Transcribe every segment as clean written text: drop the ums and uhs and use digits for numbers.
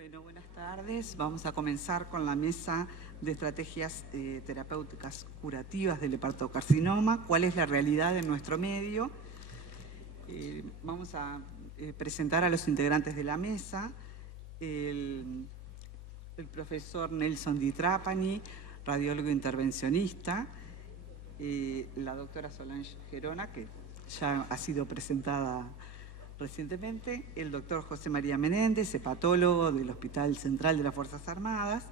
Bueno, buenas tardes. Vamos a comenzar con la mesa de estrategias terapéuticas curativas del hepatocarcinoma. ¿Cuál es la realidad en nuestro medio? Vamos a presentar a los integrantes de la mesa. El profesor Nelson Di Trapani, radiólogo intervencionista. La doctora Solange Gerona, que ya ha sido presentada recientemente, el doctor José María Menéndez, hepatólogo del Hospital Central de las Fuerzas Armadas,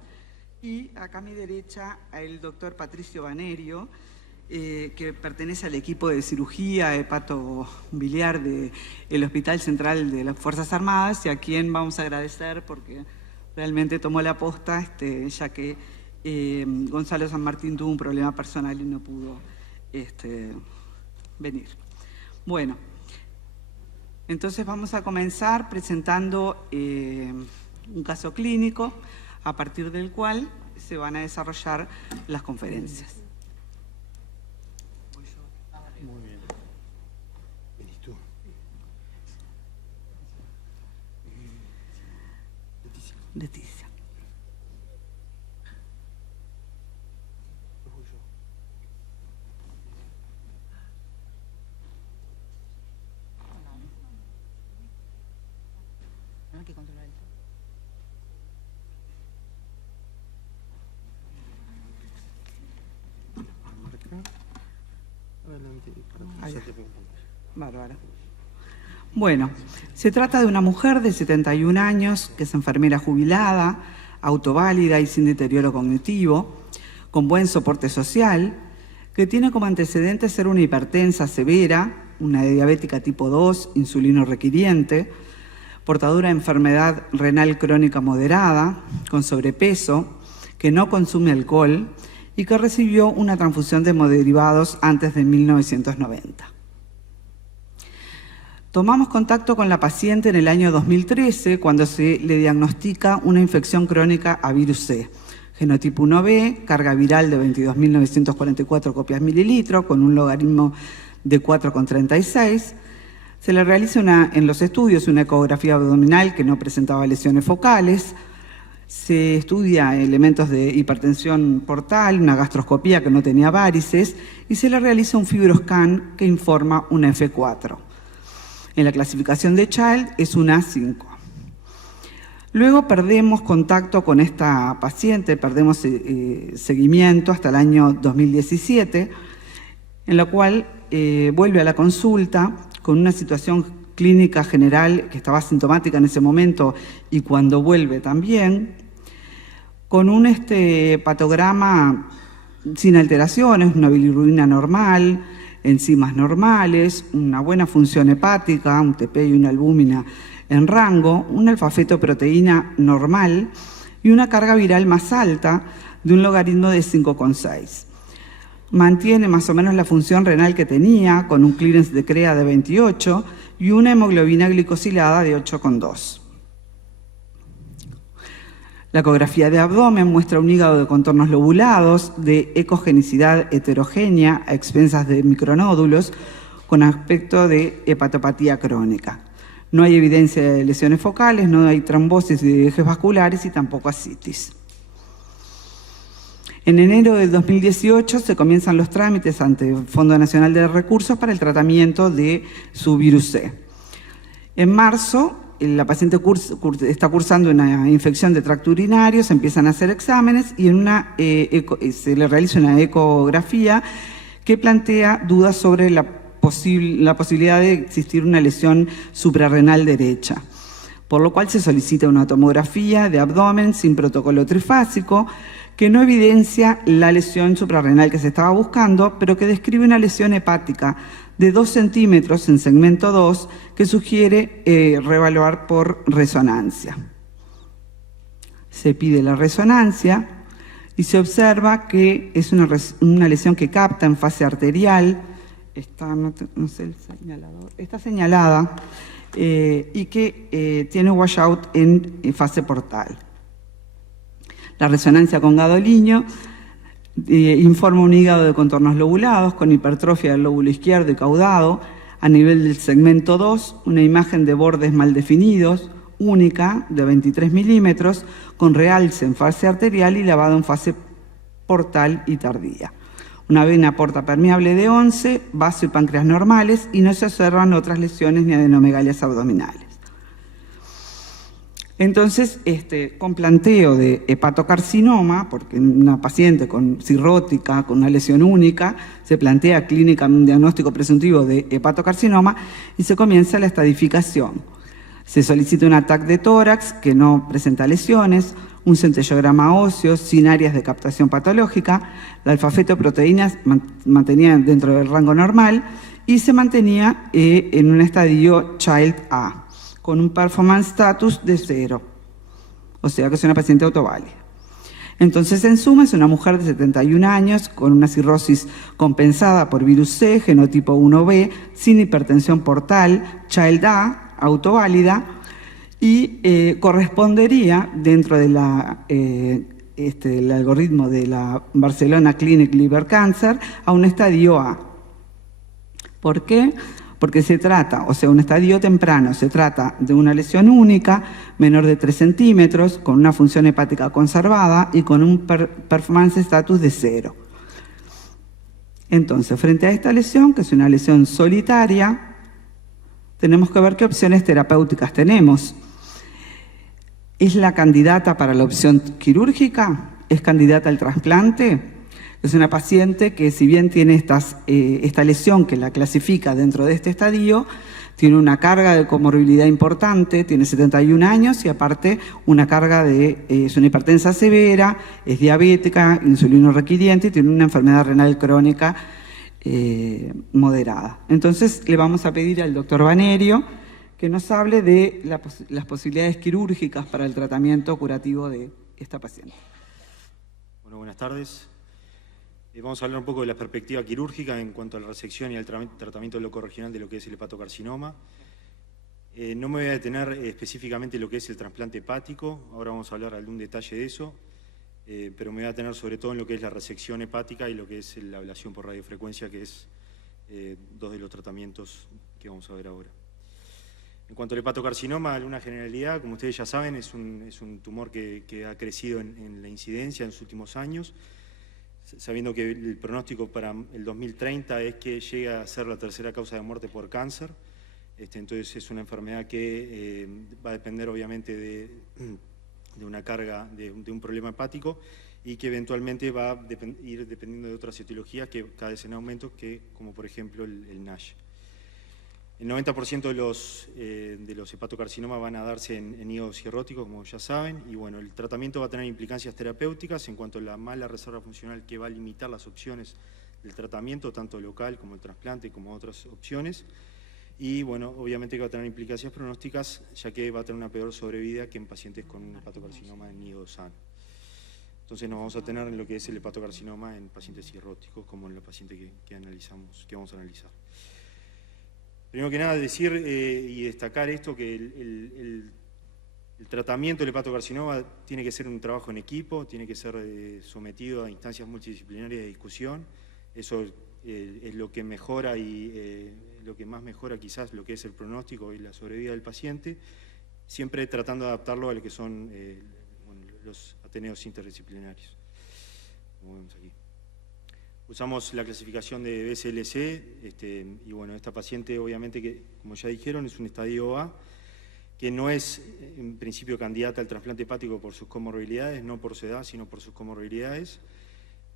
y acá a mi derecha el doctor Patricio Banerio, que pertenece al equipo de cirugía hepatobiliar del Hospital Central de las Fuerzas Armadas, y a quien vamos a agradecer porque realmente tomó la posta, ya que Gonzalo San Martín tuvo un problema personal y no pudo venir. Bueno, entonces vamos a comenzar presentando un caso clínico a partir del cual se van a desarrollar las conferencias. Muy bien. Venís tú. Leticia. No hay que controlar el todo. Adelante, Ahí. para que Bárbara. Bueno, se trata de una mujer de 71 años que es enfermera jubilada, autoválida y sin deterioro cognitivo, con buen soporte social, que tiene como antecedente ser una hipertensa severa, una diabética tipo 2, insulino requiriente, portadora de enfermedad renal crónica moderada, con sobrepeso, que no consume alcohol y que recibió una transfusión de hemoderivados antes de 1990. Tomamos contacto con la paciente en el año 2013 cuando se le diagnostica una infección crónica a virus C, genotipo 1B, carga viral de 22.944 copias mililitro con un logaritmo de 4,36. Se le realiza en los estudios una ecografía abdominal que no presentaba lesiones focales. Se estudia elementos de hipertensión portal, una gastroscopía que no tenía varices y se le realiza un fibroscan que informa una F4. En la clasificación de Child es una A5. Luego perdemos contacto con esta paciente, perdemos seguimiento hasta el año 2017, en la cual vuelve a la consulta con una situación clínica general que estaba sintomática en ese momento y cuando vuelve también, con un patograma sin alteraciones, una bilirrubina normal, enzimas normales, una buena función hepática, un TP y una albúmina en rango, un alfa-fetoproteína normal y una carga viral más alta de un logaritmo de 5,6. Mantiene más o menos la función renal que tenía, con un clearance de CREA de 28 y una hemoglobina glicosilada de 8,2. La ecografía de abdomen muestra un hígado de contornos lobulados, de ecogenicidad heterogénea a expensas de micronódulos, con aspecto de hepatopatía crónica. No hay evidencia de lesiones focales, no hay trombosis de ejes vasculares y tampoco ascitis. En enero del 2018 se comienzan los trámites ante el Fondo Nacional de Recursos para el tratamiento de su virus C. En marzo, la paciente está cursando una infección de tracto urinario, se empiezan a hacer exámenes y se le realiza una ecografía que plantea dudas sobre la posibilidad de existir una lesión suprarrenal derecha, por lo cual se solicita una tomografía de abdomen sin protocolo trifásico, que no evidencia la lesión suprarrenal que se estaba buscando, pero que describe una lesión hepática de 2 centímetros en segmento 2 que sugiere reevaluar por resonancia. Se pide la resonancia y se observa que es una lesión que capta en fase arterial, está señalada y que tiene washout en fase portal. La resonancia con gadolinium informa un hígado de contornos lobulados con hipertrofia del lóbulo izquierdo y caudado. A nivel del segmento 2, una imagen de bordes mal definidos, única de 23 milímetros con realce en fase arterial y lavado en fase portal y tardía. Una vena porta permeable de 11, vaso y páncreas normales y no se observan otras lesiones ni adenomegalias abdominales. Entonces, con planteo de hepatocarcinoma, porque en una paciente con cirrótica, con una lesión única, se plantea clínica un diagnóstico presuntivo de hepatocarcinoma y se comienza la estadificación. Se solicita un TAC de tórax que no presenta lesiones, un centellograma óseo sin áreas de captación patológica, la alfa-fetoproteínas mantenía dentro del rango normal y se mantenía en un estadio Child A, con un performance status de 0, o sea que es una paciente autoválida. Entonces, en suma, es una mujer de 71 años con una cirrosis compensada por virus C, genotipo 1B, sin hipertensión portal, Child A, autoválida, y correspondería dentro de del algoritmo de la Barcelona Clinic Liver Cancer a un estadio A. ¿Por qué? Porque se trata, o sea, un estadio temprano, se trata de una lesión única, menor de 3 centímetros, con una función hepática conservada y con un performance status de 0. Entonces, frente a esta lesión, que es una lesión solitaria, tenemos que ver qué opciones terapéuticas tenemos. ¿Es la candidata para la opción quirúrgica? ¿Es candidata al trasplante? Es una paciente que, si bien tiene esta lesión que la clasifica dentro de este estadio, tiene una carga de comorbilidad importante, tiene 71 años y aparte una carga es una hipertensa severa, es diabética, insulino requiriente y tiene una enfermedad renal crónica moderada. Entonces le vamos a pedir al doctor Banerio que nos hable de las posibilidades quirúrgicas para el tratamiento curativo de esta paciente. Bueno, buenas tardes. Vamos a hablar un poco de la perspectiva quirúrgica en cuanto a la resección y al tratamiento locorregional de lo que es el hepatocarcinoma. No me voy a detener específicamente en lo que es el trasplante hepático, ahora vamos a hablar de algún detalle de eso, pero me voy a detener sobre todo en lo que es la resección hepática y lo que es la ablación por radiofrecuencia, que es dos de los tratamientos que vamos a ver ahora. En cuanto al hepatocarcinoma, alguna generalidad, como ustedes ya saben, es un tumor que ha crecido en la incidencia en los últimos años, sabiendo que el pronóstico para el 2030 es que llegue a ser la tercera causa de muerte por cáncer. Entonces es una enfermedad que va a depender obviamente de una carga, de un problema hepático y que eventualmente va a ir dependiendo de otras etiologías que cada vez en aumento, como por ejemplo el NASH. El 90% de los hepatocarcinomas van a darse en hígado cirrótico, como ya saben, y bueno, el tratamiento va a tener implicancias terapéuticas en cuanto a la mala reserva funcional que va a limitar las opciones del tratamiento, tanto local como el trasplante, como otras opciones. Y bueno, obviamente que va a tener implicancias pronósticas, ya que va a tener una peor sobrevida que en pacientes con un hepatocarcinoma en hígado sano. Entonces nos vamos a tener en lo que es el hepatocarcinoma en pacientes cirróticos, como en la paciente que vamos a analizar. Primero que nada decir y destacar esto, que el tratamiento del hepatocarcinoma tiene que ser un trabajo en equipo, tiene que ser sometido a instancias multidisciplinarias de discusión. Eso es lo que mejora y lo que más mejora quizás lo que es el pronóstico y la sobrevida del paciente, siempre tratando de adaptarlo a lo que son los ateneos interdisciplinarios, como vemos aquí. Usamos la clasificación de BCLC y bueno, esta paciente obviamente que, como ya dijeron, es un estadio A, que no es en principio candidata al trasplante hepático por sus comorbilidades, no por su edad, sino por sus comorbilidades,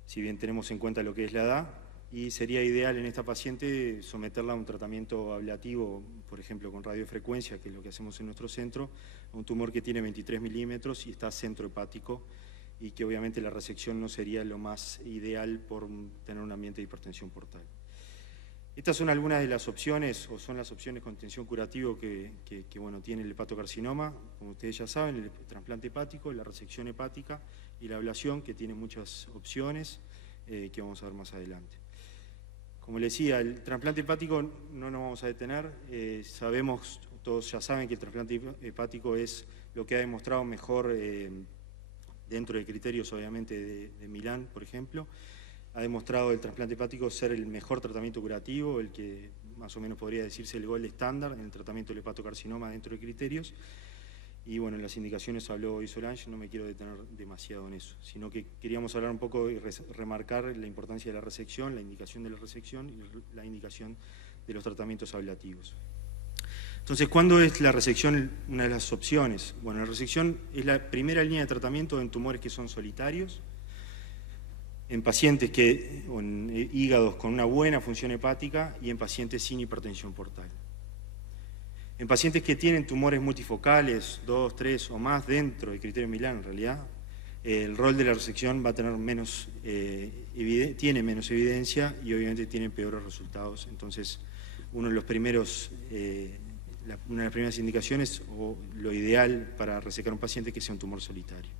si bien tenemos en cuenta lo que es la edad, y sería ideal en esta paciente someterla a un tratamiento ablativo, por ejemplo con radiofrecuencia, que es lo que hacemos en nuestro centro, a un tumor que tiene 23 milímetros y está centrohepático, y que obviamente la resección no sería lo más ideal por tener un ambiente de hipertensión portal. Estas son algunas de las opciones, o son las opciones con tensión curativo que bueno, tiene el hepatocarcinoma, como ustedes ya saben, el trasplante hepático, la resección hepática y la ablación, que tiene muchas opciones que vamos a ver más adelante. Como les decía, el trasplante hepático no nos vamos a detener, sabemos, todos ya saben que el trasplante hepático es lo que ha demostrado mejor dentro de criterios obviamente de Milán, por ejemplo, ha demostrado el trasplante hepático ser el mejor tratamiento curativo, el que más o menos podría decirse el gold estándar en el tratamiento del hepatocarcinoma dentro de criterios. Y bueno, en las indicaciones habló hoy Solange, no me quiero detener demasiado en eso, sino que queríamos hablar un poco y remarcar la importancia de la resección, la indicación de la resección y la indicación de los tratamientos ablativos. Entonces, ¿cuándo es la resección una de las opciones? Bueno, la resección es la primera línea de tratamiento en tumores que son solitarios, en pacientes o en hígados con una buena función hepática y en pacientes sin hipertensión portal. En pacientes que tienen tumores multifocales, 2, 3 o más dentro del criterio Millán, en realidad, el rol de la resección va a tener tiene menos evidencia y obviamente tiene peores resultados. Entonces, una de las primeras indicaciones o lo ideal para resecar un paciente es que sea un tumor solitario.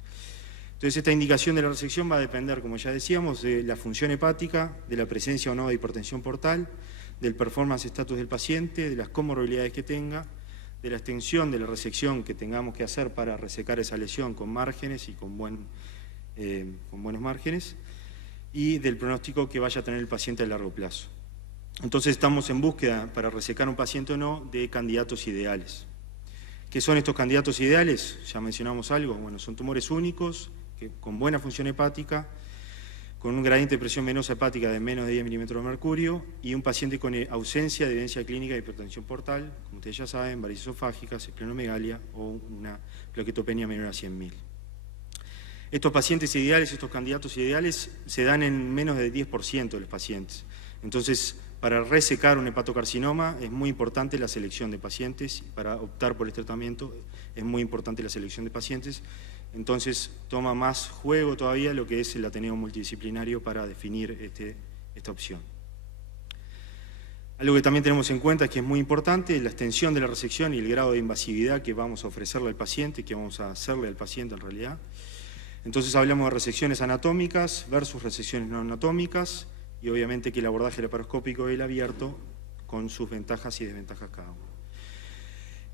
Entonces, esta indicación de la resección va a depender, como ya decíamos, de la función hepática, de la presencia o no de hipertensión portal, del performance status del paciente, de las comorbilidades que tenga, de la extensión de la resección que tengamos que hacer para resecar esa lesión con márgenes y con buenos márgenes, y del pronóstico que vaya a tener el paciente a largo plazo. Entonces estamos en búsqueda, para resecar un paciente o no, de candidatos ideales. ¿Qué son estos candidatos ideales? Ya mencionamos algo. Bueno, son tumores únicos, con buena función hepática, con un gradiente de presión venosa hepática de menos de 10 milímetros de mercurio y un paciente con ausencia de evidencia clínica de hipertensión portal, como ustedes ya saben, varices esofágicas, esplenomegalia o una plaquetopenia menor a 100.000. Estos pacientes ideales, estos candidatos ideales, se dan en menos del 10% de los pacientes. Entonces, para resecar un hepatocarcinoma es muy importante la selección de pacientes, para optar por este tratamiento es muy importante la selección de pacientes. Entonces toma más juego todavía lo que es el Ateneo multidisciplinario para definir esta opción. Algo que también tenemos en cuenta es que es muy importante la extensión de la resección y el grado de invasividad que vamos a ofrecerle al paciente, que vamos a hacerle al paciente en realidad. Entonces hablamos de resecciones anatómicas versus resecciones no anatómicas y obviamente que el abordaje laparoscópico y el abierto con sus ventajas y desventajas cada uno.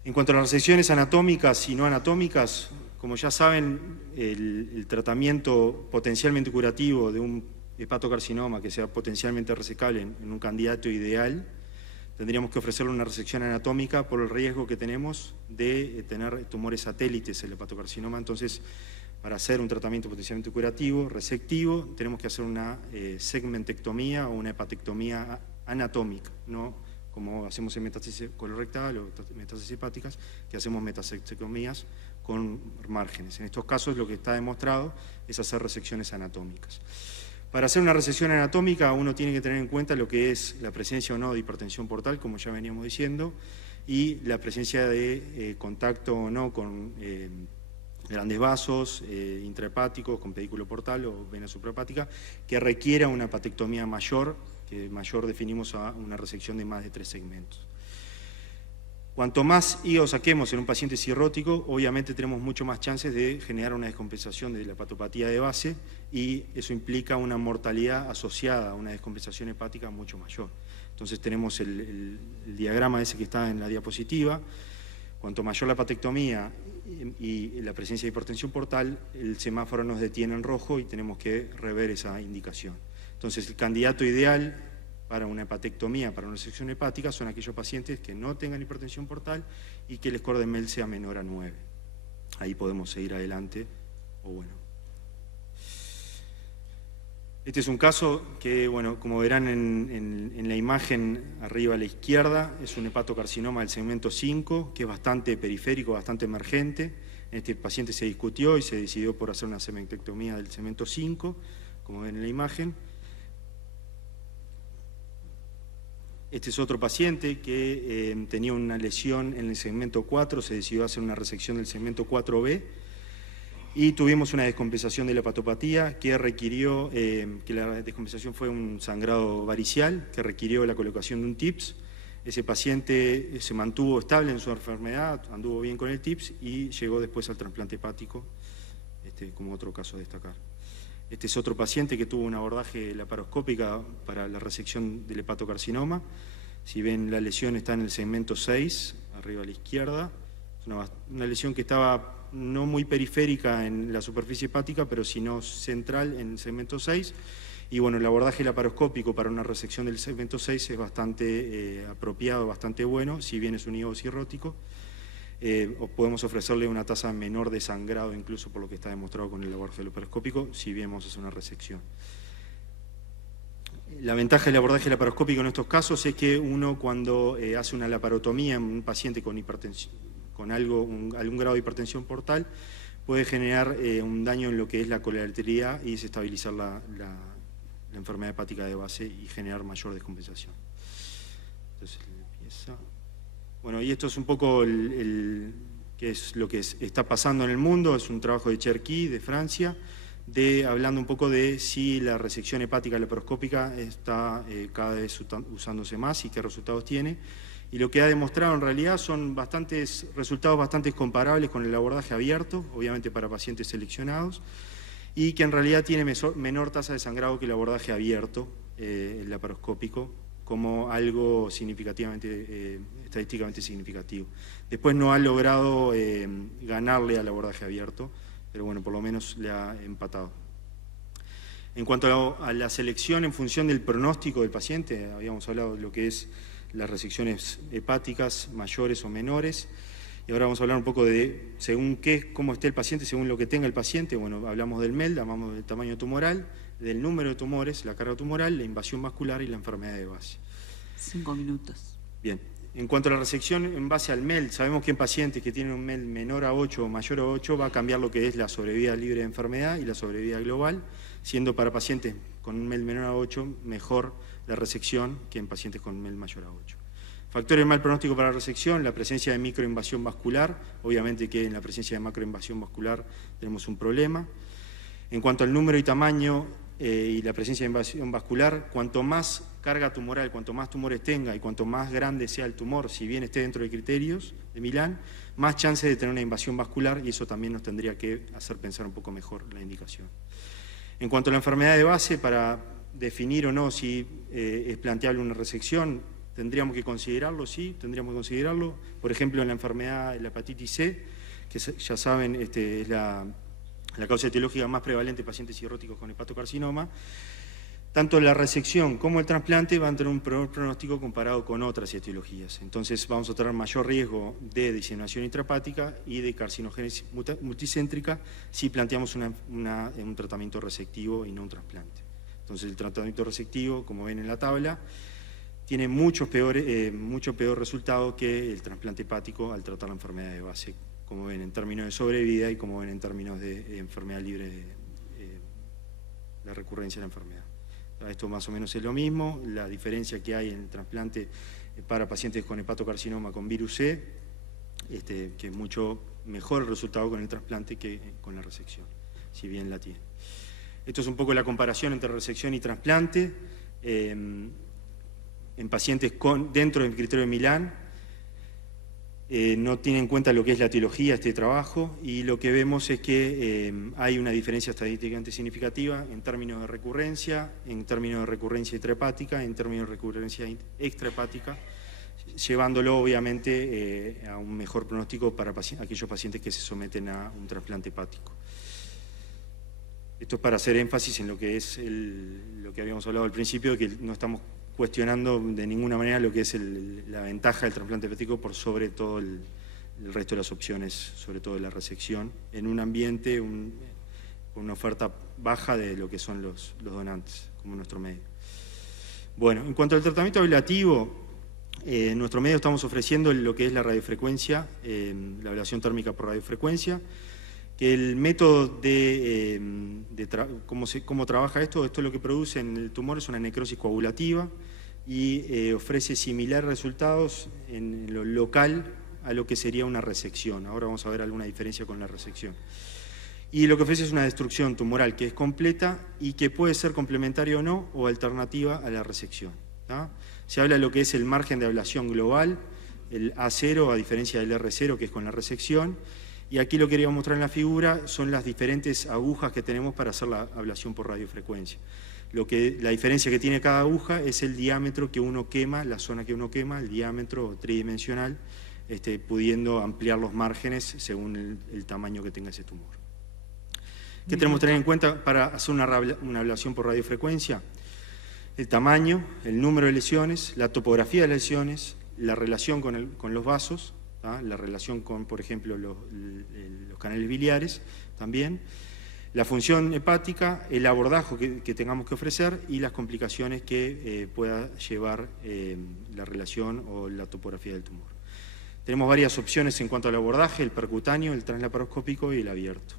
En cuanto a las resecciones anatómicas y no anatómicas, como ya saben, el tratamiento potencialmente curativo de un hepatocarcinoma que sea potencialmente resecable en un candidato ideal, tendríamos que ofrecerle una resección anatómica por el riesgo que tenemos de tener tumores satélites el hepatocarcinoma. Entonces, para hacer un tratamiento potencialmente curativo, resectivo, tenemos que hacer una segmentectomía o una hepatectomía anatómica, no como hacemos en metástasis colorectal o metástasis hepáticas, que hacemos metastectomías con márgenes. En estos casos lo que está demostrado es hacer resecciones anatómicas. Para hacer una resección anatómica uno tiene que tener en cuenta lo que es la presencia o no de hipertensión portal, como ya veníamos diciendo, y la presencia de contacto o no con grandes vasos intrahepáticos, con pedículo portal o vena suprahepática, que requiera una hepatectomía mayor, que mayor definimos a una resección de más de 3 segmentos. Cuanto más hígado saquemos en un paciente cirrótico, obviamente tenemos mucho más chances de generar una descompensación de la hepatopatía de base y eso implica una mortalidad asociada a una descompensación hepática mucho mayor. Entonces tenemos el diagrama ese que está en la diapositiva. Cuanto mayor la hepatectomía y la presencia de hipertensión portal, el semáforo nos detiene en rojo y tenemos que rever esa indicación. Entonces, el candidato ideal para una hepatectomía, para una resección hepática, son aquellos pacientes que no tengan hipertensión portal y que el score de MEL sea menor a 9. Ahí podemos seguir adelante, o bueno. Este es un caso que, bueno, como verán en la imagen arriba a la izquierda, es un hepatocarcinoma del segmento 5, que es bastante periférico, bastante emergente. En este paciente se discutió y se decidió por hacer una segmentectomía del segmento 5, como ven en la imagen. Este es otro paciente que tenía una lesión en el segmento 4, se decidió hacer una resección del segmento 4B y tuvimos una descompensación de la hepatopatía que requirió, que la descompensación fue un sangrado varicial que requirió la colocación de un TIPS. Ese paciente se mantuvo estable en su enfermedad, anduvo bien con el TIPS y llegó después al trasplante hepático, como otro caso a destacar. Este es otro paciente que tuvo un abordaje laparoscópica para la resección del hepatocarcinoma. Si ven, la lesión está en el segmento 6, arriba a la izquierda. Es una lesión que estaba no muy periférica en la superficie hepática, pero sino central en el segmento 6. Y bueno, el abordaje laparoscópico para una resección del segmento 6 es bastante apropiado, bastante bueno, si bien es un hígado cirrótico. o podemos ofrecerle una tasa menor de sangrado, incluso por lo que está demostrado con el abordaje laparoscópico, si bien vamos a hacer una resección. La ventaja del abordaje laparoscópico en estos casos es que uno, cuando hace una laparotomía en un paciente con hipertensión, con algún grado de hipertensión portal, puede generar un daño en lo que es la colateralidad y desestabilizar la enfermedad hepática de base y generar mayor descompensación. Entonces, empieza. Bueno, y esto es un poco qué es lo que está pasando en el mundo. Es un trabajo de Cherqui, de Francia, hablando un poco de si la resección hepática laparoscópica está cada vez usándose más y qué resultados tiene. Y lo que ha demostrado en realidad son resultados bastante comparables con el abordaje abierto, obviamente para pacientes seleccionados, y que en realidad tiene menor tasa de sangrado que el abordaje abierto, el laparoscópico, como algo estadísticamente significativo. Después no ha logrado ganarle al abordaje abierto, pero bueno, por lo menos le ha empatado. En cuanto a la selección en función del pronóstico del paciente, habíamos hablado de lo que es las resecciones hepáticas mayores o menores, y ahora vamos a hablar un poco de cómo esté el paciente, según lo que tenga el paciente. Bueno, hablamos del MELD, hablamos del tamaño tumoral, del número de tumores, la carga tumoral, la invasión vascular y la enfermedad de base. 5 minutos. Bien, en cuanto a la resección en base al MELD, sabemos que en pacientes que tienen un MELD menor a 8 o mayor a 8 va a cambiar lo que es la sobrevida libre de enfermedad y la sobrevida global, siendo para pacientes con un MELD menor a 8 mejor la resección que en pacientes con un MELD mayor a 8. Factores de mal pronóstico para la resección: la presencia de microinvasión vascular, obviamente que en la presencia de macroinvasión vascular tenemos un problema. En cuanto al número y tamaño y la presencia de invasión vascular, cuanto más carga tumoral, cuanto más tumores tenga y cuanto más grande sea el tumor, si bien esté dentro de criterios de Milán, más chance de tener una invasión vascular, y eso también nos tendría que hacer pensar un poco mejor la indicación. En cuanto a la enfermedad de base, para definir o no si es planteable una resección, tendríamos que considerarlo, sí, tendríamos que considerarlo. Por ejemplo, en la enfermedad de la hepatitis C, que ya saben, es la causa etiológica más prevalente de pacientes cirróticos con hepatocarcinoma, tanto la resección como el trasplante van a tener un peor pronóstico comparado con otras etiologías. Entonces vamos a tener mayor riesgo de diseminación intrahepática y de carcinogénesis multicéntrica si planteamos un tratamiento resectivo y no un trasplante. Entonces el tratamiento resectivo, como ven en la tabla, tiene mucho peor resultado que el trasplante hepático al tratar la enfermedad de base, como ven en términos de sobrevida y como ven en términos de enfermedad libre de recurrencia de la enfermedad. Esto más o menos es lo mismo. La diferencia que hay en el trasplante para pacientes con hepatocarcinoma con virus C, que es mucho mejor el resultado con el trasplante que con la resección, si bien la tiene. Esto es un poco la comparación entre resección y trasplante en pacientes dentro del criterio de Milán. No tiene en cuenta lo que es la etiología este trabajo, y lo que vemos es que hay una diferencia estadísticamente significativa en términos de recurrencia intrahepática, en términos de recurrencia extrahepática, llevándolo obviamente a un mejor pronóstico para aquellos pacientes que se someten a un trasplante hepático. Esto es para hacer énfasis en lo que es lo que habíamos hablado al principio, que no estamos cuestionando de ninguna manera lo que es la ventaja del trasplante hepático por sobre todo el resto de las opciones, sobre todo de la resección, en un ambiente con una oferta baja de lo que son los donantes, como nuestro medio. Bueno, en cuanto al tratamiento ablativo, en nuestro medio estamos ofreciendo lo que es la radiofrecuencia, la ablación térmica por radiofrecuencia, que el método cómo trabaja esto lo que produce en el tumor es una necrosis coagulativa y ofrece similares resultados en lo local a lo que sería una resección. Ahora vamos a ver alguna diferencia con la resección. Y lo que ofrece es una destrucción tumoral que es completa y que puede ser complementaria o no, o alternativa a la resección, ¿tá? Se habla de lo que es el margen de ablación global, el A0 a diferencia del R0, que es con la resección. Y aquí lo que quería mostrar en la figura son las diferentes agujas que tenemos para hacer la ablación por radiofrecuencia. La diferencia que tiene cada aguja es el diámetro que uno quema, la zona que uno quema, el diámetro tridimensional, pudiendo ampliar los márgenes según el tamaño que tenga ese tumor. ¿Qué tenemos que tener en cuenta para hacer una ablación por radiofrecuencia? El tamaño, el número de lesiones, la topografía de las lesiones, la relación con los vasos, ¿tá? La relación con, por ejemplo, los canales biliares también, la función hepática, el abordaje que tengamos que ofrecer y las complicaciones que pueda llevar la relación o la topografía del tumor. Tenemos varias opciones en cuanto al abordaje, el percutáneo, el translaparoscópico y el abierto.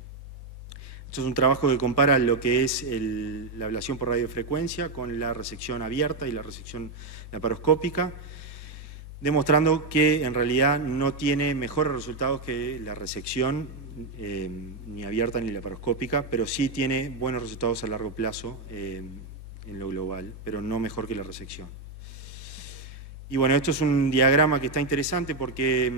Esto es un trabajo que compara lo que es la ablación por radiofrecuencia con la resección abierta y la resección laparoscópica, demostrando que en realidad no tiene mejores resultados que la resección, ni abierta ni laparoscópica, pero sí tiene buenos resultados a largo plazo en lo global, pero no mejor que la resección. Y bueno, esto es un diagrama que está interesante porque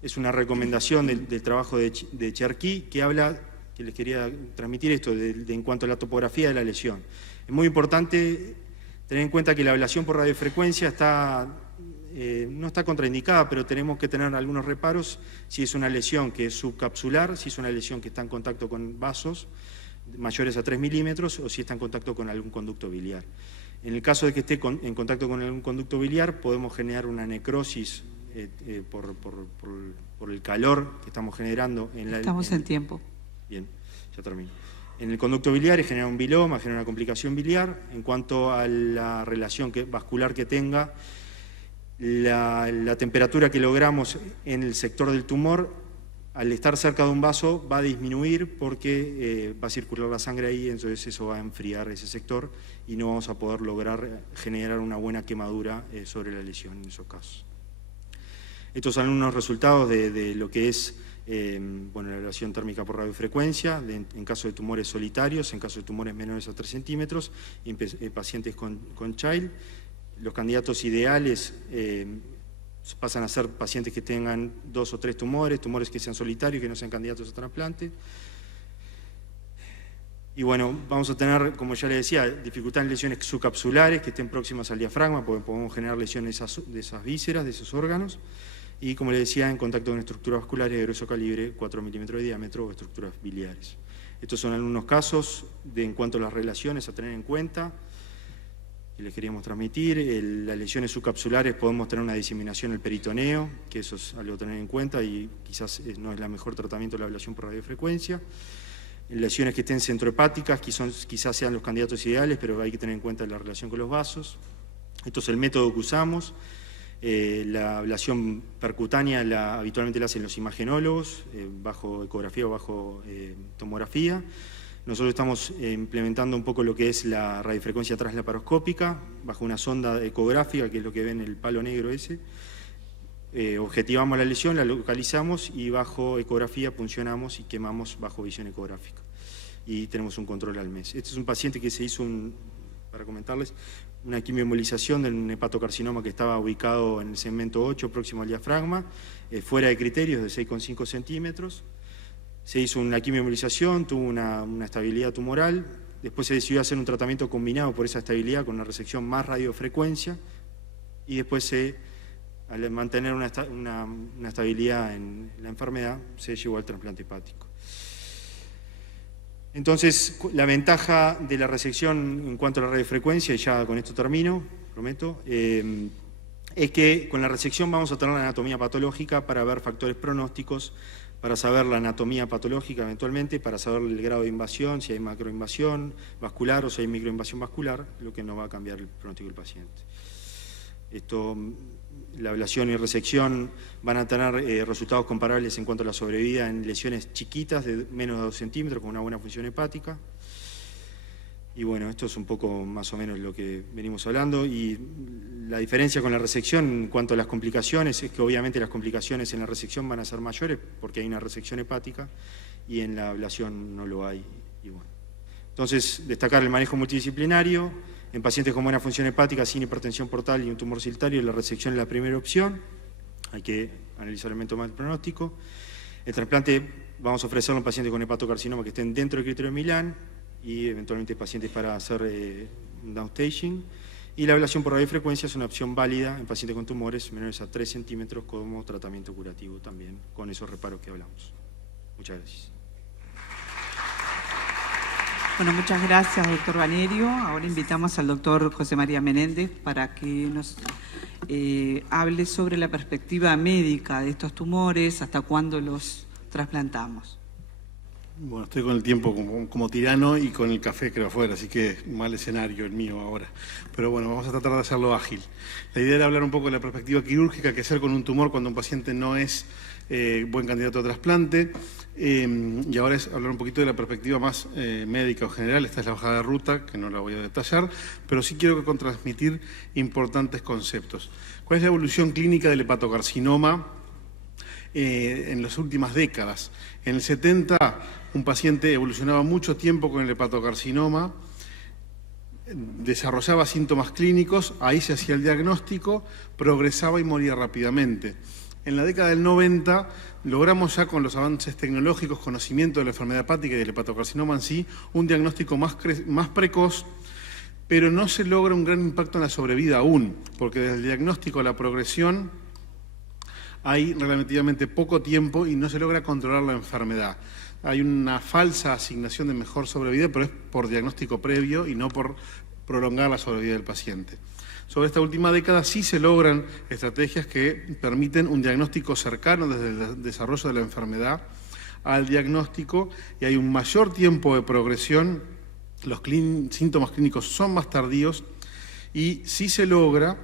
es una recomendación del trabajo de Cherqui, que habla, que les quería transmitir esto, en cuanto a la topografía de la lesión. Es muy importante tener en cuenta que la ablación por radiofrecuencia no está contraindicada, pero tenemos que tener algunos reparos si es una lesión que es subcapsular, si es una lesión que está en contacto con vasos mayores a 3 milímetros o si está en contacto con algún conducto biliar. En el caso de que esté en contacto con algún conducto biliar, podemos generar una necrosis por el calor que estamos generando. Estamos en tiempo. Bien, ya termino. En el conducto biliar genera un biloma, genera una complicación biliar. En cuanto a la relación vascular que tenga, la temperatura que logramos en el sector del tumor, al estar cerca de un vaso, va a disminuir porque va a circular la sangre ahí, entonces eso va a enfriar ese sector y no vamos a poder lograr generar una buena quemadura sobre la lesión en esos casos. Estos son unos resultados de lo que es la evaluación térmica por radiofrecuencia, en caso de tumores solitarios, en caso de tumores menores a 3 centímetros, y en pacientes con Child. Los candidatos ideales pasan a ser pacientes que tengan 2 o 3 tumores que sean solitarios, que no sean candidatos a trasplante. Y bueno, vamos a tener, como ya les decía, dificultad en lesiones subcapsulares que estén próximas al diafragma, porque podemos generar lesiones de esas vísceras, de esos órganos. Y como les decía, en contacto con estructuras vasculares de grueso calibre, 4 milímetros de diámetro o estructuras biliares. Estos son algunos casos en cuanto a las relaciones a tener en cuenta que les queríamos transmitir. Las lesiones subcapsulares podemos tener una diseminación en el peritoneo, que eso es algo a tener en cuenta y quizás no es el mejor tratamiento de la ablación por radiofrecuencia. Lesiones que estén centrohepáticas quizás sean los candidatos ideales, pero hay que tener en cuenta la relación con los vasos. Esto es el método que usamos. La ablación percutánea habitualmente la hacen los imagenólogos, bajo ecografía o bajo tomografía. Nosotros estamos implementando un poco lo que es la radiofrecuencia translaparoscópica, bajo una sonda ecográfica, que es lo que ven el palo negro ese. Objetivamos la lesión, la localizamos y bajo ecografía puncionamos y quemamos bajo visión ecográfica. Y tenemos un control al mes. Este es un paciente que se hizo, para comentarles, una quimioembolización de un hepatocarcinoma que estaba ubicado en el segmento 8, próximo al diafragma, fuera de criterios de 6,5 centímetros. Se hizo una quimioembolización, tuvo una estabilidad tumoral, después se decidió hacer un tratamiento combinado por esa estabilidad con una resección más radiofrecuencia y después al mantener una estabilidad en la enfermedad se llevó al trasplante hepático. Entonces, la ventaja de la resección en cuanto a la radiofrecuencia, y ya con esto termino, prometo, es que con la resección vamos a tener la anatomía patológica para ver factores pronósticos, para saber la anatomía patológica eventualmente, para saber el grado de invasión, si hay macroinvasión vascular o si hay microinvasión vascular, lo que no va a cambiar el pronóstico del paciente. La ablación y resección van a tener resultados comparables en cuanto a la sobrevida en lesiones chiquitas de menos de 2 centímetros con una buena función hepática. Y bueno, esto es un poco más o menos lo que venimos hablando. Y la diferencia con la resección en cuanto a las complicaciones es que obviamente las complicaciones en la resección van a ser mayores porque hay una resección hepática y en la ablación no lo hay. Y bueno. Entonces, destacar el manejo multidisciplinario. En pacientes con buena función hepática, sin hipertensión portal y un tumor siltario, la resección es la primera opción. Hay que analizar el método del pronóstico. El trasplante vamos a ofrecerlo en pacientes con hepatocarcinoma que estén dentro del criterio de Milán y eventualmente pacientes para hacer downstaging. Y la ablación por radiofrecuencia es una opción válida en pacientes con tumores menores a 3 centímetros como tratamiento curativo también, con esos reparos que hablamos. Muchas gracias. Bueno, muchas gracias, doctor Banerio. Ahora invitamos al doctor José María Menéndez para que nos hable sobre la perspectiva médica de estos tumores, hasta cuándo los trasplantamos. Bueno, estoy con el tiempo como tirano y con el café creo afuera, así que mal escenario el mío ahora. Pero bueno, vamos a tratar de hacerlo ágil. La idea era hablar un poco de la perspectiva quirúrgica, que hacer con un tumor cuando un paciente no es buen candidato a trasplante. Y ahora es hablar un poquito de la perspectiva más médica o general. Esta es la hoja de ruta, que no la voy a detallar, pero sí quiero transmitir importantes conceptos. ¿Cuál es la evolución clínica del hepatocarcinoma en las últimas décadas? En el 70, un paciente evolucionaba mucho tiempo con el hepatocarcinoma, desarrollaba síntomas clínicos, ahí se hacía el diagnóstico, progresaba y moría rápidamente. En la década del 90 logramos ya con los avances tecnológicos, conocimiento de la enfermedad hepática y del hepatocarcinoma en sí, un diagnóstico más precoz, pero no se logra un gran impacto en la sobrevida aún, porque desde el diagnóstico a la progresión hay relativamente poco tiempo y no se logra controlar la enfermedad. Hay una falsa asignación de mejor sobrevida, pero es por diagnóstico previo y no por prolongar la sobrevida del paciente. Sobre esta última década sí se logran estrategias que permiten un diagnóstico cercano desde el desarrollo de la enfermedad al diagnóstico y hay un mayor tiempo de progresión, los síntomas clínicos son más tardíos y sí se logra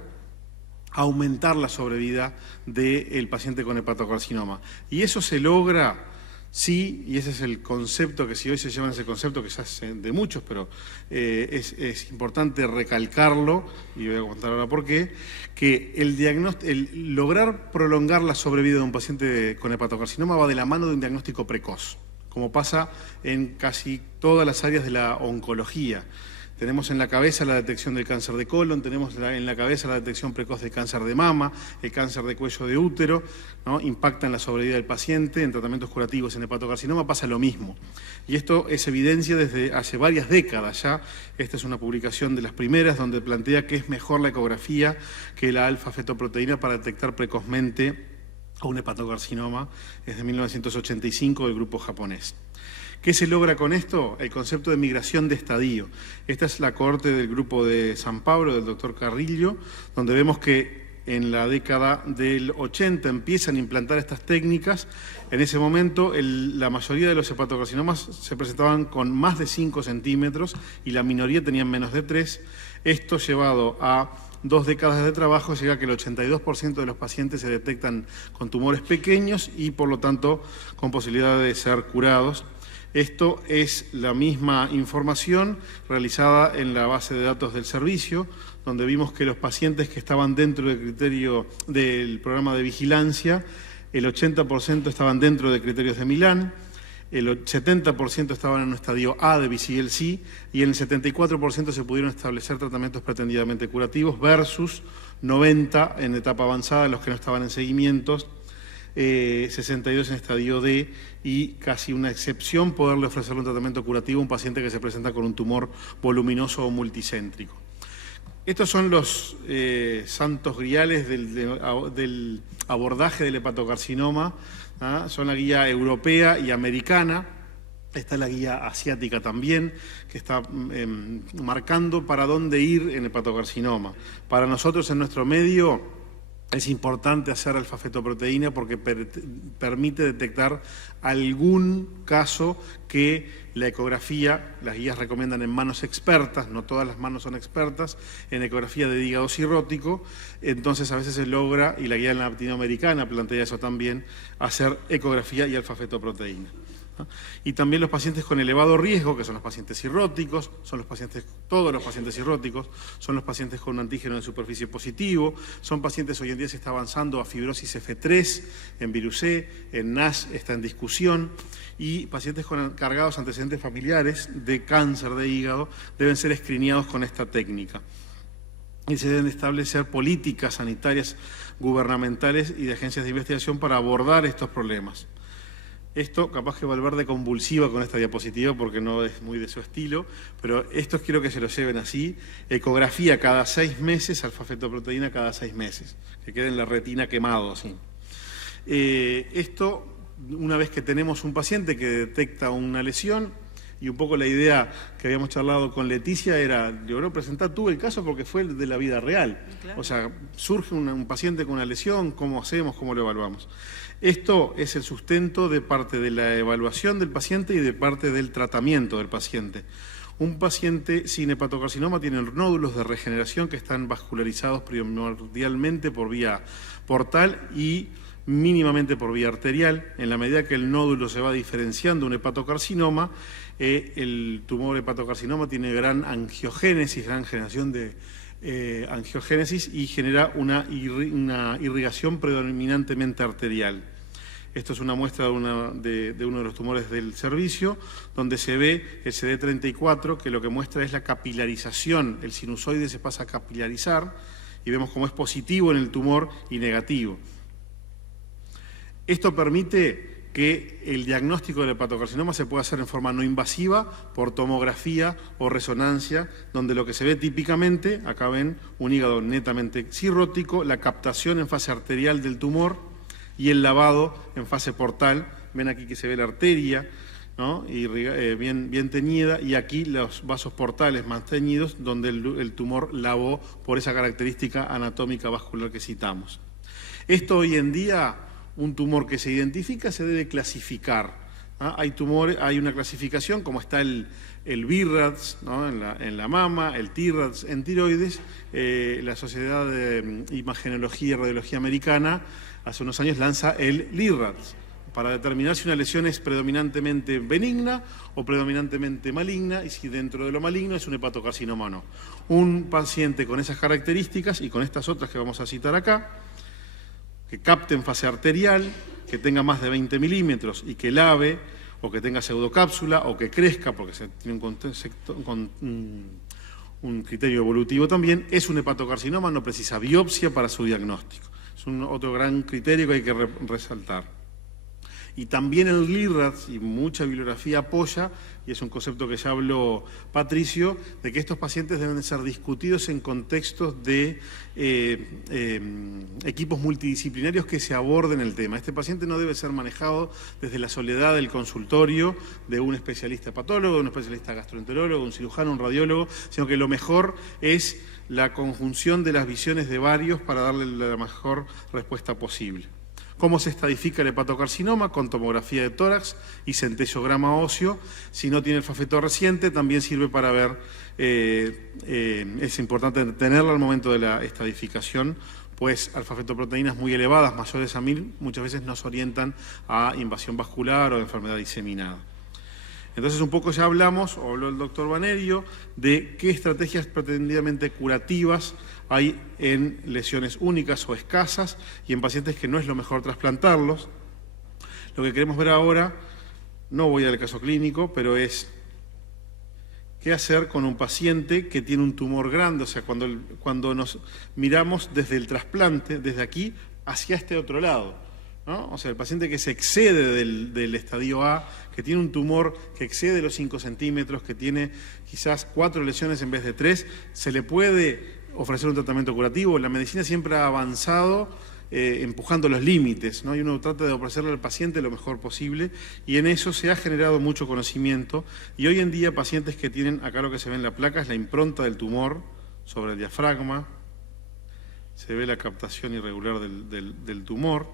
aumentar la sobrevida del paciente con hepatocarcinoma. Y eso se logra, sí, y ese es el concepto que si hoy se llevan ese concepto, que ya es de muchos, pero es importante recalcarlo, y voy a contar ahora por qué, que el lograr prolongar la sobrevida de un paciente con hepatocarcinoma va de la mano de un diagnóstico precoz, como pasa en casi todas las áreas de la oncología. Tenemos en la cabeza la detección del cáncer de colon, tenemos en la cabeza la detección precoz del cáncer de mama, el cáncer de cuello de útero, ¿no? Impacta en la sobrevida del paciente, en tratamientos curativos en hepatocarcinoma pasa lo mismo. Y esto es evidencia desde hace varias décadas ya. Esta es una publicación de las primeras donde plantea que es mejor la ecografía que la alfa-fetoproteína para detectar precozmente un hepatocarcinoma. Es de 1985 del grupo japonés. ¿Qué se logra con esto? El concepto de migración de estadio. Esta es la cohorte del grupo de San Pablo, del doctor Carrillo, donde vemos que en la década del 80 empiezan a implantar estas técnicas. En ese momento la mayoría de los hepatocarcinomas se presentaban con más de 5 centímetros y la minoría tenían menos de 3. Esto llevado a 2 décadas de trabajo llega a que el 82% de los pacientes se detectan con tumores pequeños y por lo tanto con posibilidad de ser curados. Esto es la misma información realizada en la base de datos del servicio, donde vimos que los pacientes que estaban dentro del criterio del programa de vigilancia, el 80% estaban dentro de criterios de Milán, el 70% estaban en un estadio A de BCLC y en el 74% se pudieron establecer tratamientos pretendidamente curativos versus 90 en etapa avanzada, los que no estaban en seguimientos, 62 en estadio D y casi una excepción poderle ofrecerle un tratamiento curativo a un paciente que se presenta con un tumor voluminoso o multicéntrico. Estos son los santos griales del abordaje del hepatocarcinoma, ¿ah? Son la guía europea y americana. Está la guía asiática también, que está marcando para dónde ir en hepatocarcinoma. Para nosotros en nuestro medio es importante hacer alfa-fetoproteína porque permite detectar algún caso que la ecografía, las guías recomiendan en manos expertas, no todas las manos son expertas, en ecografía de hígado cirrótico, entonces a veces se logra, y la guía latinoamericana plantea eso también, hacer ecografía y alfa-fetoproteína. Y también los pacientes con elevado riesgo, que son los pacientes cirróticos, todos los pacientes cirróticos, son los pacientes con un antígeno de superficie positivo, son pacientes, hoy en día se está avanzando a fibrosis F3, en virus C, en NASH está en discusión, y pacientes con cargados antecedentes familiares de cáncer de hígado deben ser escriniados con esta técnica. Y se deben establecer políticas sanitarias gubernamentales y de agencias de investigación para abordar estos problemas. Esto capaz que Valverde convulsiva con esta diapositiva porque no es muy de su estilo, pero estos quiero que se lo lleven así. Ecografía cada 6 meses, alfa-fetoproteína cada 6 meses, que quede en la retina quemado así. Esto, una vez que tenemos un paciente que detecta una lesión, y un poco la idea que habíamos charlado con Leticia era, yo presentar tú el caso porque fue de la vida real. Claro. O sea, surge un paciente con una lesión, ¿cómo hacemos? ¿Cómo lo evaluamos? Esto es el sustento de parte de la evaluación del paciente y de parte del tratamiento del paciente. Un paciente sin hepatocarcinoma tiene nódulos de regeneración que están vascularizados primordialmente por vía portal y mínimamente por vía arterial. En la medida que el nódulo se va diferenciando un hepatocarcinoma, el tumor hepatocarcinoma tiene gran angiogénesis, gran generación de angiogénesis y genera una irrigación predominantemente arterial. Esto es una muestra de uno de los tumores del servicio, donde se ve el CD34, que lo que muestra es la capilarización. El sinusoide se pasa a capilarizar y vemos cómo es positivo en el tumor y negativo. Esto permite que el diagnóstico del hepatocarcinoma se pueda hacer en forma no invasiva por tomografía o resonancia, donde lo que se ve típicamente, acá ven un hígado netamente cirrótico, la captación en fase arterial del tumor, y el lavado en fase portal. Ven aquí que se ve la arteria, ¿no? Y bien teñida, y aquí los vasos portales más teñidos, donde el tumor lavó por esa característica anatómica vascular que citamos. Esto hoy en día, un tumor que se identifica se debe clasificar. Hay tumores, hay una clasificación, como está el BIRADS, ¿no? en la mama, el TIRADS en tiroides. La Sociedad de Imagenología y Radiología Americana hace unos años lanza el LIRADS para determinar si una lesión es predominantemente benigna o predominantemente maligna y si dentro de lo maligno es un hepatocarcinoma o no. Un paciente con esas características y con estas otras que vamos a citar acá, que capte en fase arterial, que tenga más de 20 milímetros y que lave, o que tenga pseudocápsula, o que crezca, porque se tiene un criterio evolutivo también, es un hepatocarcinoma, no precisa biopsia para su diagnóstico. Es otro gran criterio que hay que resaltar. Y también el LIRADS y mucha bibliografía apoya, y es un concepto que ya habló Patricio, de que estos pacientes deben ser discutidos en contextos de equipos multidisciplinarios que se aborden el tema. Este paciente no debe ser manejado desde la soledad del consultorio de un especialista hepatólogo, de un especialista gastroenterólogo, un cirujano, un radiólogo, sino que lo mejor es la conjunción de las visiones de varios para darle la mejor respuesta posible. ¿Cómo se estadifica el hepatocarcinoma? Con tomografía de tórax y centellograma óseo. Si no tiene alfabeto reciente, también sirve para ver, es importante tenerlo al momento de la estadificación, pues alfa-fetoproteínas muy elevadas, mayores a 1000, muchas veces nos orientan a invasión vascular o enfermedad diseminada. Entonces un poco ya hablamos, o habló el doctor Banerio, de qué estrategias pretendidamente curativas hay en lesiones únicas o escasas y en pacientes que no es lo mejor trasplantarlos. Lo que queremos ver ahora, no voy al caso clínico, pero es qué hacer con un paciente que tiene un tumor grande, o sea, cuando nos miramos desde el trasplante, desde aquí hacia este otro lado, ¿no? O sea, el paciente que se excede del estadio A, que tiene un tumor que excede los 5 centímetros, que tiene quizás 4 lesiones en vez de 3, se le puede ofrecer un tratamiento curativo. La medicina siempre ha avanzado empujando los límites, ¿no? Y uno trata de ofrecerle al paciente lo mejor posible y en eso se ha generado mucho conocimiento y hoy en día pacientes que tienen, acá lo que se ve en la placa es la impronta del tumor sobre el diafragma, se ve la captación irregular del tumor.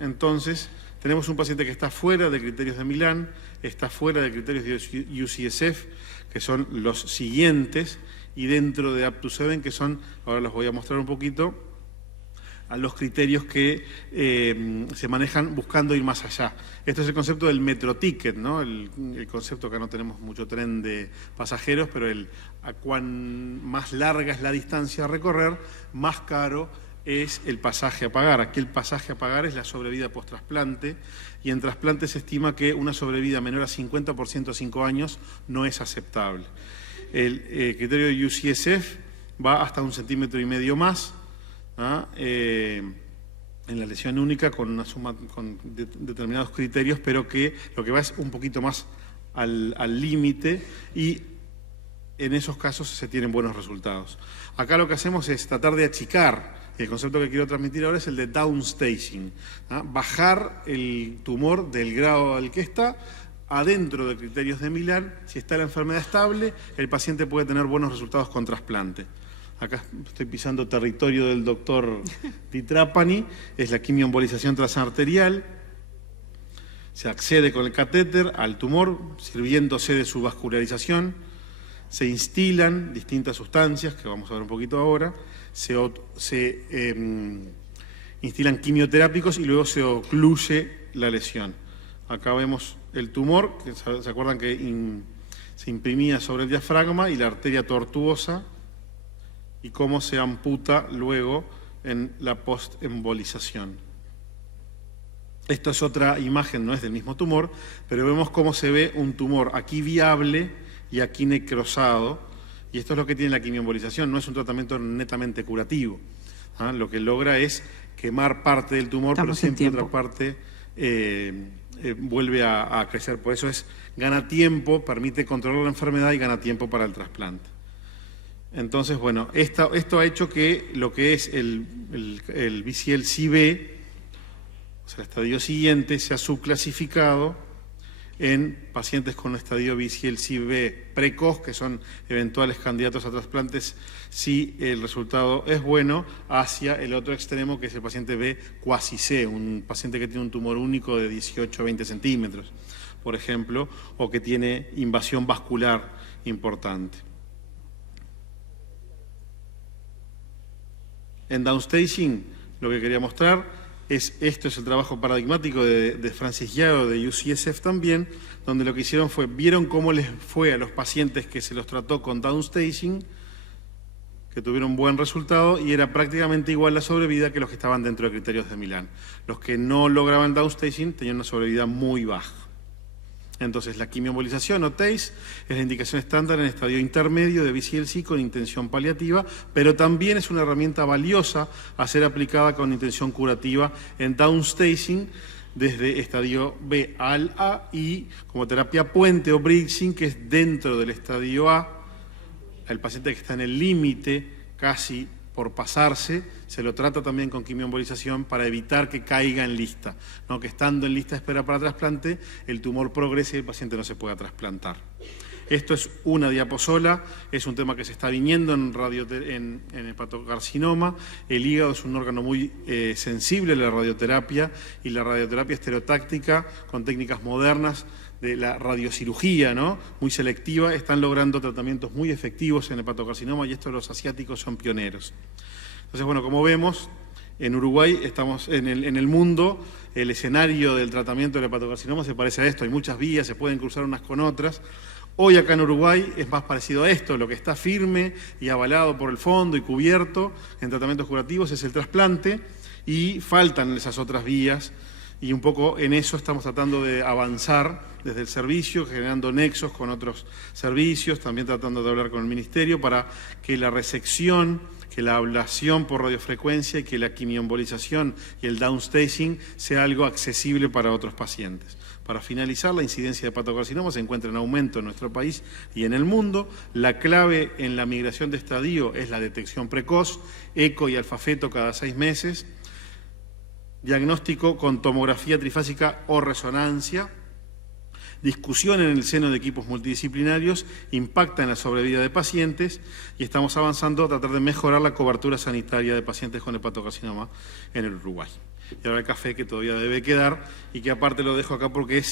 Entonces, tenemos un paciente que está fuera de criterios de Milán, está fuera de criterios de UCSF, que son los siguientes, y dentro de Up-to-7, que son, ahora los voy a mostrar un poquito, a los criterios que se manejan buscando ir más allá. Esto es el concepto del metro ticket, ¿no? El concepto, acá no tenemos mucho tren de pasajeros, pero a cuán más larga es la distancia a recorrer, más caro es el pasaje a pagar. Aquí el pasaje a pagar es la sobrevida post-trasplante y en trasplante se estima que una sobrevida menor a 50% a 5 años no es aceptable. El criterio de UCSF va hasta 1,5 centímetros más en la lesión única con una suma con determinados criterios, pero que lo que va es un poquito más al límite y en esos casos se tienen buenos resultados. Acá lo que hacemos es tratar de achicar. El concepto que quiero transmitir ahora es el de downstaging, bajar el tumor del grado al que está adentro de criterios de Milán, si está la enfermedad estable, el paciente puede tener buenos resultados con trasplante. Acá estoy pisando territorio del doctor Di Trapani, es la quimioembolización transarterial. Se accede con el catéter al tumor, sirviéndose de su vascularización. Se instilan distintas sustancias, que vamos a ver un poquito ahora. Se instilan quimioterápicos y luego se ocluye la lesión. Acá vemos el tumor, que se acuerdan que se imprimía sobre el diafragma y la arteria tortuosa, y cómo se amputa luego en la postembolización. Esta es otra imagen, no es del mismo tumor, pero vemos cómo se ve un tumor aquí viable y aquí necrosado, y esto es lo que tiene la quimioembolización, no es un tratamiento netamente curativo. Lo que logra es quemar parte del tumor, pero siempre otra parte vuelve a crecer. Por eso gana tiempo, permite controlar la enfermedad y gana tiempo para el trasplante. Entonces, bueno, esto ha hecho que lo que es el BCLC-B, o sea, el estadio siguiente, sea subclasificado en pacientes con estadio BCLC-B precoz, que son eventuales candidatos a trasplantes si el resultado es bueno, hacia el otro extremo, que es el paciente B cuasi C, un paciente que tiene un tumor único de 18 a 20 centímetros, por ejemplo, o que tiene invasión vascular importante. En downstaging, lo que quería mostrar esto es el trabajo paradigmático de Francis Yao, de UCSF también, donde lo que hicieron fue, vieron cómo les fue a los pacientes que se los trató con downstaging, que tuvieron buen resultado, y era prácticamente igual la sobrevida que los que estaban dentro de criterios de Milán. Los que no lograban downstaging tenían una sobrevida muy baja. Entonces, la quimioembolización o TACE es la indicación estándar en estadio intermedio de BCLC con intención paliativa, pero también es una herramienta valiosa a ser aplicada con intención curativa en downstaging desde estadio B al A y como terapia puente o bridging, que es dentro del estadio A, el paciente que está en el límite casi por pasarse, se lo trata también con quimioembolización para evitar que caiga en lista, ¿no? Que estando en lista de espera para trasplante, el tumor progrese y el paciente no se pueda trasplantar. Esto es una diaposola, es un tema que se está viniendo en hepatocarcinoma. El hígado es un órgano muy sensible a la radioterapia, y la radioterapia estereotáctica con técnicas modernas de la radiocirugía, ¿no? Muy selectiva, están logrando tratamientos muy efectivos en hepatocarcinoma, y esto los asiáticos son pioneros. Entonces, bueno, como vemos, en Uruguay estamos en el mundo, el escenario del tratamiento del hepatocarcinoma se parece a esto, hay muchas vías, se pueden cruzar unas con otras. Hoy acá en Uruguay es más parecido a esto, lo que está firme y avalado por el fondo y cubierto en tratamientos curativos es el trasplante, y faltan esas otras vías, y un poco en eso estamos tratando de avanzar desde el servicio, generando nexos con otros servicios, también tratando de hablar con el Ministerio para que la resección, que la ablación por radiofrecuencia y que la quimioembolización y el downstaging sea algo accesible para otros pacientes. Para finalizar, la incidencia de hepatocarcinoma se encuentra en aumento en nuestro país y en el mundo. La clave en la migración de estadio es la detección precoz, eco y alfafeto cada 6 meses, diagnóstico con tomografía trifásica o resonancia, discusión en el seno de equipos multidisciplinarios, impacta en la sobrevida de pacientes, y estamos avanzando a tratar de mejorar la cobertura sanitaria de pacientes con hepatocarcinoma en el Uruguay. Y ahora el café, que todavía debe quedar, y que aparte lo dejo acá porque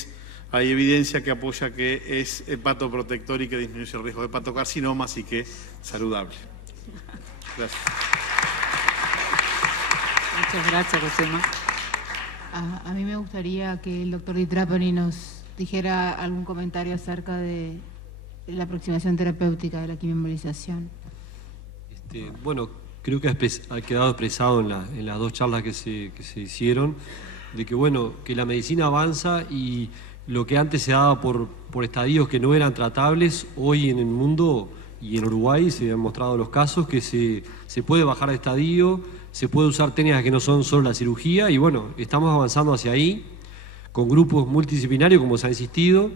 hay evidencia que apoya que es hepatoprotector y que disminuye el riesgo de hepatocarcinoma, así que saludable. Gracias. Muchas gracias, Josema. A mí me gustaría que el doctor Di Trapani nos dijera algún comentario acerca de la aproximación terapéutica de la quimioembolización. Bueno, creo que ha quedado expresado en las 2 charlas que se hicieron, de que, bueno, que la medicina avanza y lo que antes se daba por estadios que no eran tratables, hoy en el mundo y en Uruguay se han mostrado los casos que se puede bajar de estadio, se puede usar técnicas que no son solo la cirugía, y bueno, estamos avanzando hacia ahí con grupos multidisciplinarios, como se ha insistido.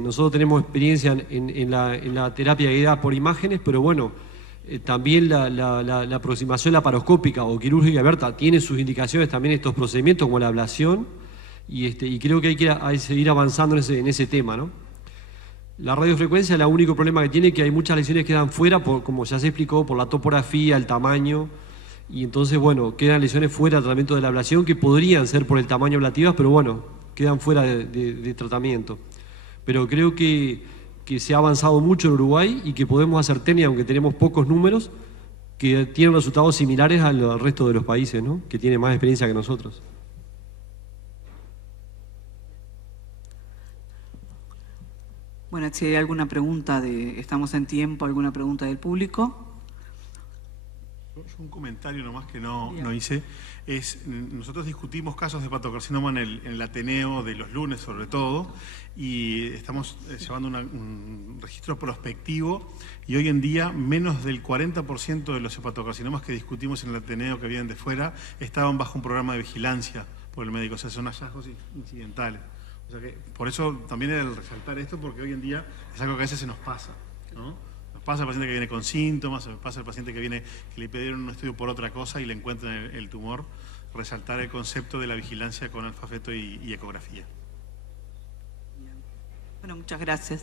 Nosotros tenemos experiencia en la terapia guiada por imágenes, pero bueno, también la aproximación laparoscópica o quirúrgica abierta tiene sus indicaciones también estos procedimientos, como la ablación, y creo que hay que seguir avanzando en ese tema, ¿no? La radiofrecuencia, el único problema que tiene es que hay muchas lesiones que quedan fuera, como ya se explicó, por la topografía, el tamaño, y entonces, bueno, quedan lesiones fuera del tratamiento de la ablación que podrían ser por el tamaño ablativas, pero bueno, quedan fuera de tratamiento. Pero creo que se ha avanzado mucho en Uruguay y que podemos hacer técnica, aunque tenemos pocos números, que tienen resultados similares al resto de los países, ¿no? Que tienen más experiencia que nosotros. Bueno, si hay alguna pregunta, estamos en tiempo, alguna pregunta del público. Yo un comentario nomás que no hice. Nosotros discutimos casos de hepatocarcinoma en el Ateneo de los lunes sobre todo, y estamos llevando un registro prospectivo, y hoy en día menos del 40% de los hepatocarcinomas que discutimos en el Ateneo que vienen de fuera estaban bajo un programa de vigilancia por el médico, o sea, son hallazgos incidentales. O sea que por eso también era el resaltar esto, porque hoy en día es algo que a veces se nos pasa, ¿no? Nos pasa al paciente que viene con síntomas, nos pasa al paciente que le pidieron un estudio por otra cosa y le encuentran el tumor. Resaltar el concepto de la vigilancia con alfa-feto y ecografía. Bueno, muchas gracias.